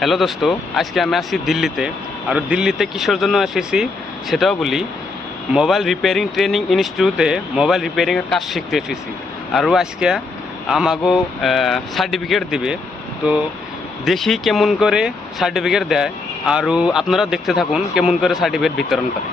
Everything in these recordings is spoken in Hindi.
হ্যালো দোস্ত, আজকে আমি আসছি দিল্লিতে। আর দিল্লিতে কিসের জন্য এসেছি সেটাও বলি। মোবাইল রিপেয়ারিং ট্রেনিং ইনস্টিটিউটে মোবাইল রিপেয়ারিংয়ের কাজ শিখতে এসেছি। আরও আজকে আমাকেও সার্টিফিকেট দিবে। তো দেখি কেমন করে সার্টিফিকেট দেয়, আরও আপনারাও দেখতে থাকুন কেমন করে সার্টিফিকেট বিতরণ করে।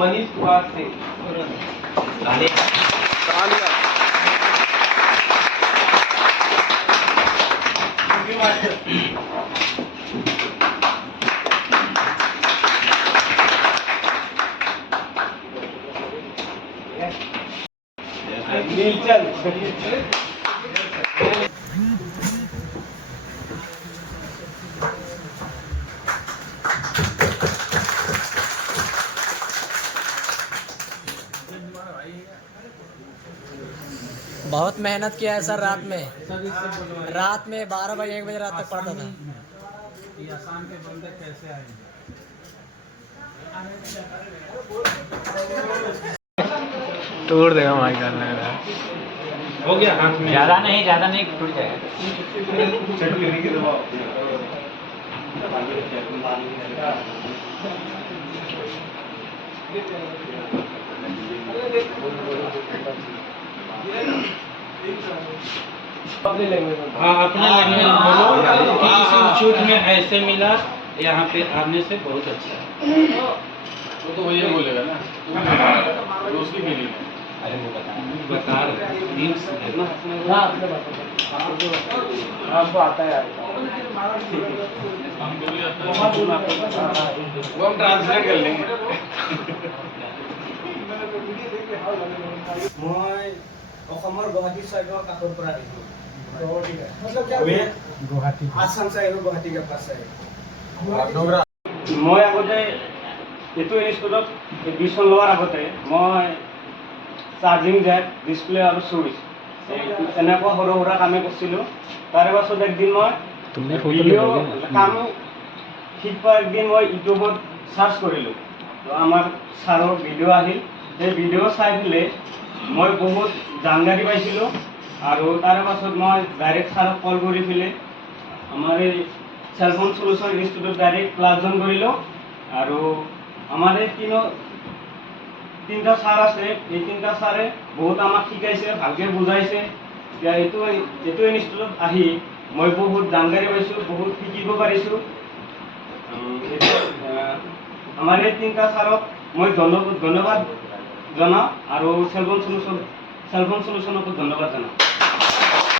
मनीष कुमार सिंह नीलचंद बहुत मेहनत किया है सर। रात में 12 बजे 1 बजे रात तक पढ़ता था। ये आसाम के बंदे कैसे आए? तोड़ देगा माइकल लग रहा है। हो गया हाथ में। ज़्यादा नहीं टूट जाएगा। हाँ, अपना लैंग्वेज बोलो कि इस इंस्टीट्यूट में ऐसे मिला, यहाँ पे आने से बहुत अच्छा है। वो तो वही बोलेगा ना, वो उसकी फीलिंग है। अरे वो बता रहे मीन्स आपको आता है वो हम ट्रांसलेट कर लेंगे। মই অসমৰ গুৱাহাটী চাইডৰ কাষৰ পৰা আহিছোঁ। আসাম চাইড গুৱাহাটী के पास है। মই আগতে এইটো ইনষ্টিটিউটত এডমিশ্যন লোৱাৰ আগতে মই চাৰ্জিং জেক, ডিছপ্লে আৰু চুইচ এনেকুৱা সৰু সুৰা কামে কৰিছিলোঁ। তাৰে পাছত একদিন মই ভিডিঅ' কাম শিকোৱা একদিন মই ইউটিউবত চাৰ্চ কৰিলোঁ। তো আমাৰ ছাৰৰ ভিডিঅ' আহিল। সেই ভিডিঅ' চাই পেলাই মই বহুত জানকাৰী পাইছিলোঁ। আৰু তাৰে পাছত মই ডাইৰেক্ট ছাৰক কল কৰি পেলাই আমাৰ এই চেলফোন চলিউশ্যন ইনষ্টিটিউটত ডাইৰেক্ট ক্লাছ জইন কৰিলোঁ। আৰু আমাৰ এই তিনিটা ছাৰ আছে। এই তিনিটা ছাৰে বহুত আমাক শিকাইছে, ভালকৈ বুজাইছে। এতিয়া এইটো ইনষ্টিটিউটত আহি মই বহুত জানকাৰী পাইছোঁ, বহুত শিকিব পাৰিছোঁ। আমাৰ এই তিনিটা ছাৰক মই ধন্যবাদ জনাওঁ আৰু চেলফোন চলিউশ্যনকো ধন্যবাদ জনাওঁ।